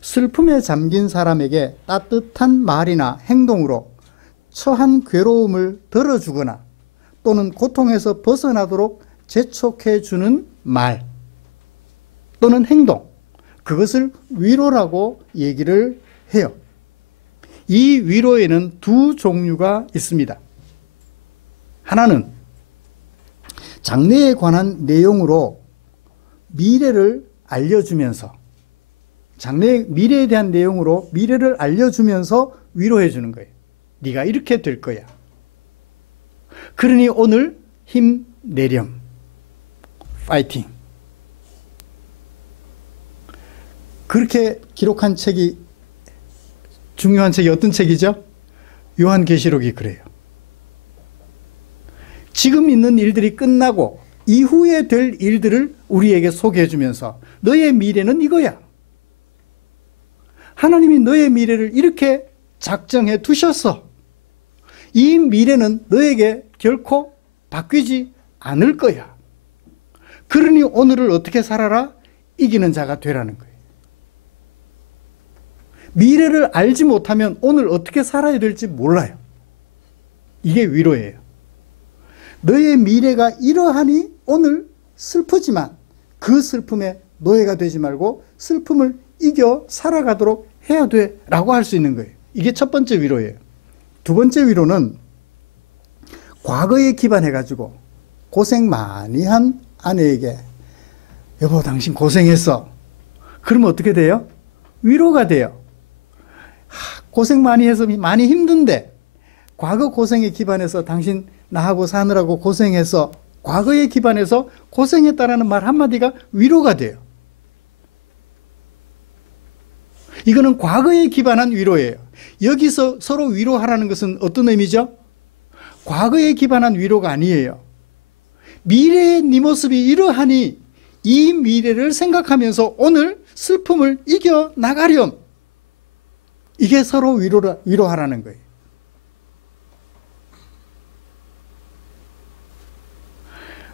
슬픔에 잠긴 사람에게 따뜻한 말이나 행동으로 처한 괴로움을 덜어주거나 또는 고통에서 벗어나도록 재촉해주는 말 또는 행동, 그것을 위로라고 얘기를 해요. 이 위로에는 두 종류가 있습니다. 하나는 장래에 관한 내용으로 미래를 알려주면서 미래에 대한 내용으로 미래를 알려주면서 위로해 주는 거예요. 네가 이렇게 될 거야. 그러니 오늘 힘내렴. 파이팅. 그렇게 기록한 책이 중요한 책이 어떤 책이죠? 요한계시록이 그래요. 지금 있는 일들이 끝나고 이후에 될 일들을 우리에게 소개해 주면서 너의 미래는 이거야. 하나님이 너의 미래를 이렇게 작정해 두셨어. 이 미래는 너에게 결코 바뀌지 않을 거야. 그러니 오늘을 어떻게 살아라? 이기는 자가 되라는 거예요. 미래를 알지 못하면 오늘 어떻게 살아야 될지 몰라요. 이게 위로예요. 너의 미래가 이러하니 오늘 슬프지만 그 슬픔에 노예가 되지 말고 슬픔을 이겨 살아가도록 해야 돼 라고 할 수 있는 거예요. 이게 첫 번째 위로예요. 두 번째 위로는 과거에 기반해가지고 고생 많이 한 아내에게 여보 당신 고생했어. 그러면 어떻게 돼요? 위로가 돼요. 고생 많이 해서 많이 힘든데 과거 고생에 기반해서 당신 나하고 사느라고 고생해서 과거에 기반해서 고생했다라는 말 한마디가 위로가 돼요. 이거는 과거에 기반한 위로예요. 여기서 서로 위로하라는 것은 어떤 의미죠? 과거에 기반한 위로가 아니에요. 미래의 네 모습이 이러하니 이 미래를 생각하면서 오늘 슬픔을 이겨 나가렴. 이게 서로 위로하라는 거예요.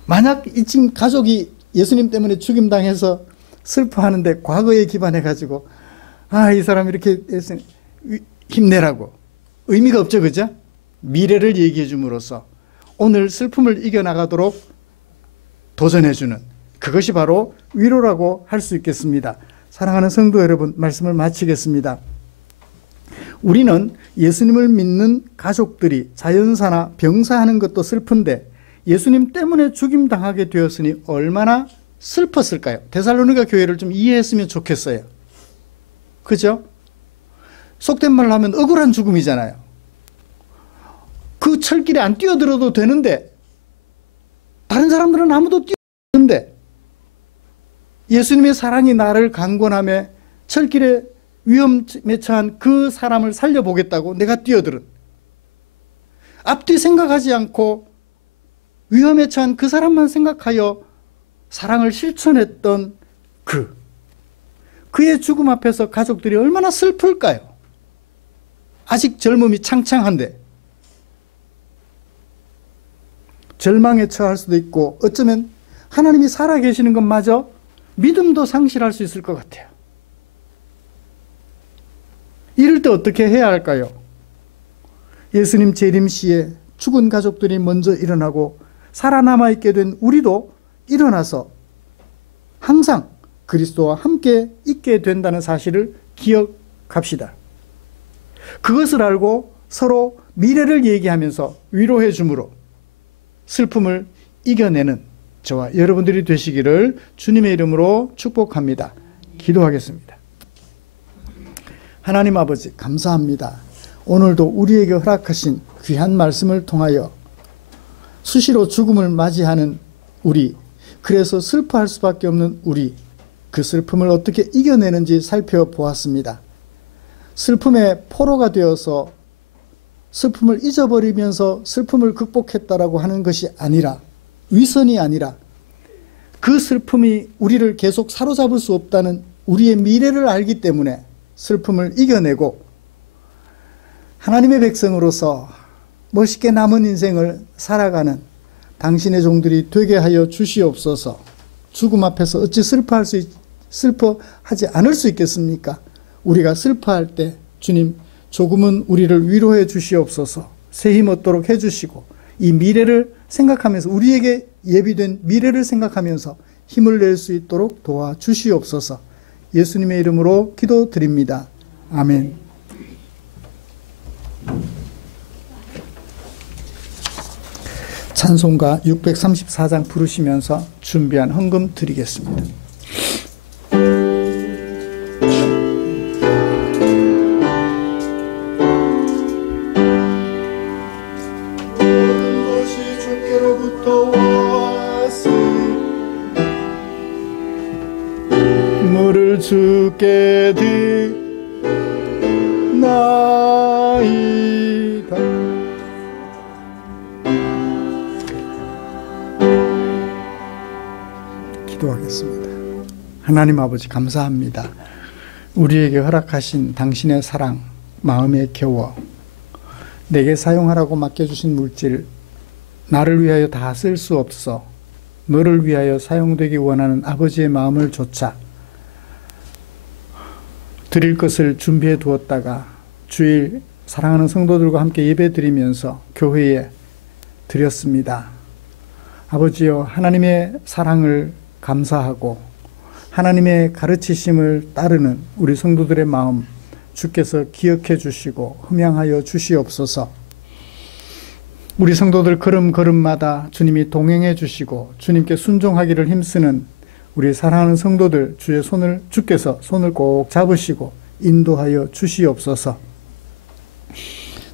만약 지금 가족이 예수님 때문에 죽임당해서 슬퍼하는데 과거에 기반해가지고 이 사람 이렇게 힘내라고 의미가 없죠, 그죠? 미래를 얘기해 줌으로써 오늘 슬픔을 이겨나가도록 도전해주는 그것이 바로 위로라고 할 수 있겠습니다. 사랑하는 성도 여러분, 말씀을 마치겠습니다. 우리는 예수님을 믿는 가족들이 자연사나 병사하는 것도 슬픈데 예수님 때문에 죽임당하게 되었으니 얼마나 슬펐을까요? 데살로니가 교회를 좀 이해했으면 좋겠어요. 그죠? 속된 말로 하면 억울한 죽음이잖아요. 그 철길에 안 뛰어들어도 되는데 다른 사람들은 아무도 뛰어드는데 예수님의 사랑이 나를 강권하며 철길에 위험에 처한 그 사람을 살려보겠다고 내가 뛰어들은, 앞뒤 생각하지 않고 위험에 처한 그 사람만 생각하여 사랑을 실천했던 그의 죽음 앞에서 가족들이 얼마나 슬플까요? 아직 젊음이 창창한데 절망에 처할 수도 있고 어쩌면 하나님이 살아계시는 것마저 믿음도 상실할 수 있을 것 같아요. 이럴 때 어떻게 해야 할까요? 예수님 재림 시에 죽은 가족들이 먼저 일어나고 살아남아 있게 된 우리도 일어나서 항상 그리스도와 함께 있게 된다는 사실을 기억합시다. 그것을 알고 서로 미래를 얘기하면서 위로해 주므로 슬픔을 이겨내는 저와 여러분들이 되시기를 주님의 이름으로 축복합니다. 기도하겠습니다. 하나님 아버지, 감사합니다. 오늘도 우리에게 허락하신 귀한 말씀을 통하여 수시로 죽음을 맞이하는 우리, 그래서 슬퍼할 수밖에 없는 우리, 그 슬픔을 어떻게 이겨내는지 살펴보았습니다. 슬픔의 포로가 되어서 슬픔을 잊어버리면서 슬픔을 극복했다라고 하는 것이 아니라, 위선이 아니라 그 슬픔이 우리를 계속 사로잡을 수 없다는 우리의 미래를 알기 때문에 슬픔을 이겨내고 하나님의 백성으로서 멋있게 남은 인생을 살아가는 당신의 종들이 되게 하여 주시옵소서. 죽음 앞에서 어찌 슬퍼하지 않을 수 있겠습니까? 우리가 슬퍼할 때 주님 조금은 우리를 위로해 주시옵소서. 새 힘 얻도록 해주시고 이 미래를 생각하면서, 우리에게 예비된 미래를 생각하면서 힘을 낼 수 있도록 도와주시옵소서. 예수님의 이름으로 기도드립니다. 아멘. 찬송가 634장 부르시면서 준비한 헌금 드리겠습니다. 모든 것이 주께로부터 왔으니 물을 주께 드나이다. 기도하겠습니다. 하나님 아버지, 감사합니다. 우리에게 허락하신 당신의 사랑, 마음에 겨워 내게 사용하라고 맡겨주신 물질, 나를 위하여 다 쓸 수 없어 너를 위하여 사용되기 원하는 아버지의 마음을 조차 드릴 것을 준비해 두었다가 주일 사랑하는 성도들과 함께 예배드리면서 교회에 드렸습니다. 아버지여, 하나님의 사랑을 감사하고 하나님의 가르치심을 따르는 우리 성도들의 마음 주께서 기억해 주시고 흠양하여 주시옵소서. 우리 성도들 걸음걸음마다 주님이 동행해 주시고 주님께 순종하기를 힘쓰는 우리 사랑하는 성도들 주께서 손을 꼭 잡으시고 인도하여 주시옵소서.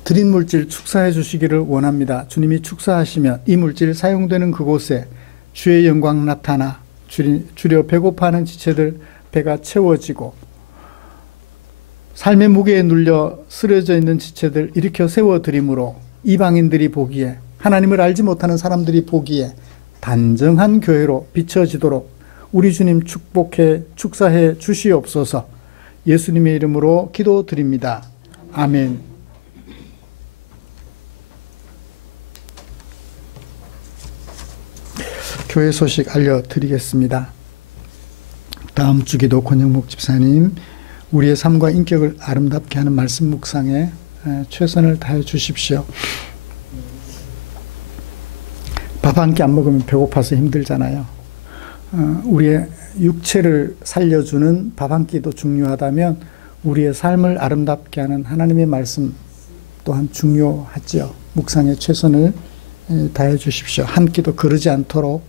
드린 물질 축사해 주시기를 원합니다. 주님이 축사하시면 이 물질 사용되는 그곳에 주의 영광 나타나 주려 배고파하는 지체들 배가 채워지고 삶의 무게에 눌려 쓰러져 있는 지체들 일으켜 세워드림으로 이방인들이 보기에, 하나님을 알지 못하는 사람들이 보기에 단정한 교회로 비춰지도록 우리 주님 축사해 주시옵소서. 예수님의 이름으로 기도드립니다. 아멘. 교회 소식 알려드리겠습니다. 다음 주 기도 권영목 집사님, 우리의 삶과 인격을 아름답게 하는 말씀 묵상에 최선을 다해 주십시오. 밥 한 끼 안 먹으면 배고파서 힘들잖아요. 우리의 육체를 살려주는 밥 한 끼도 중요하다면 우리의 삶을 아름답게 하는 하나님의 말씀 또한 중요하지요. 묵상에 최선을 다해 주십시오. 한 끼도 거르지 않도록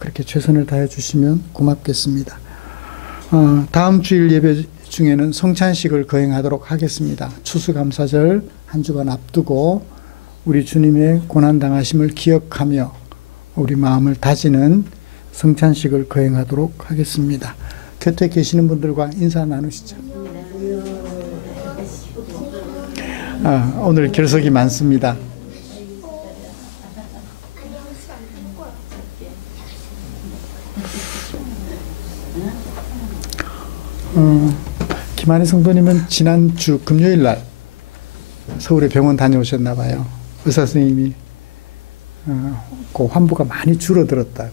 그렇게 최선을 다해 주시면 고맙겠습니다. 다음 주일 예배 중에는 성찬식을 거행하도록 하겠습니다. 추수감사절 한 주간 앞두고 우리 주님의 고난당하심을 기억하며 우리 마음을 다지는 성찬식을 거행하도록 하겠습니다. 곁에 계시는 분들과 인사 나누시죠. 오늘 결석이 많습니다. 김한희 성도님은 지난주 금요일 날 서울에 병원 다녀오셨나 봐요. 의사 선생님이 그 환부가 많이 줄어들었다고,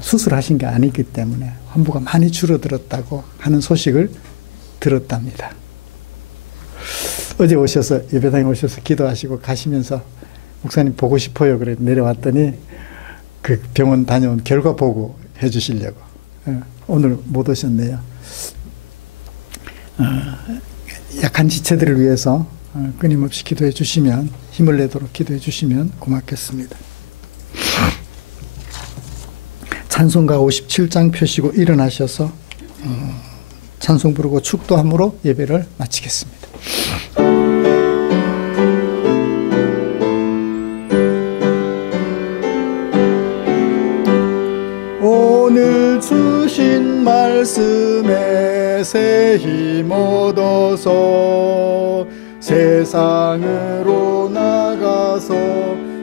수술하신 게 아니기 때문에 환부가 많이 줄어들었다고 하는 소식을 들었답니다. 어제 오셔서 예배당에 오셔서 기도하시고 가시면서 목사님 보고 싶어요 그래 내려왔더니 그 병원 다녀온 결과 보고 해주시려고 오늘 못 오셨네요. 약한 지체들을 위해서 끊임없이 기도해 주시면, 힘을 내도록 기도해 주시면 고맙겠습니다. 찬송가 57장 펴시고 일어나셔서 찬송 부르고 축도함으로 예배를 마치겠습니다. 오늘 주신 말씀에 새 힘 얻어서 세상으로 나가서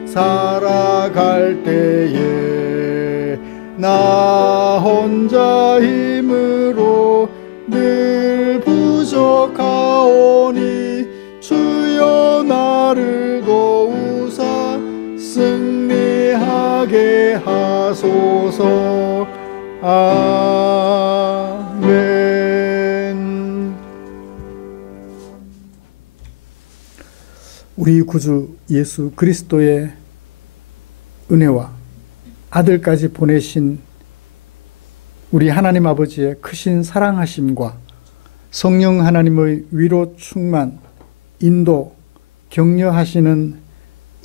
살아갈 때에 나 혼자 힘으로 늘 부족하오니 주여 나를 도우사 승리하게 하소서. 아멘. 우리 구주 예수 그리스도의 은혜와 아들까지 보내신 우리 하나님 아버지의 크신 사랑하심과 성령 하나님의 위로 충만, 인도, 격려하시는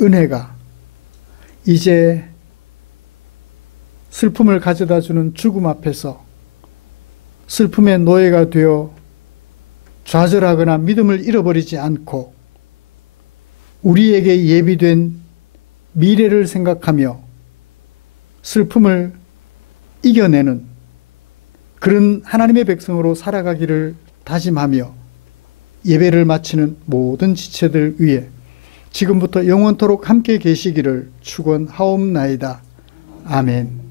은혜가 이제 슬픔을 가져다주는 죽음 앞에서 슬픔의 노예가 되어 좌절하거나 믿음을 잃어버리지 않고 우리에게 예비된 미래를 생각하며 슬픔을 이겨내는 그런 하나님의 백성으로 살아가기를 다짐하며 예배를 마치는 모든 지체들 위해 지금부터 영원토록 함께 계시기를 축원하옵나이다. 아멘.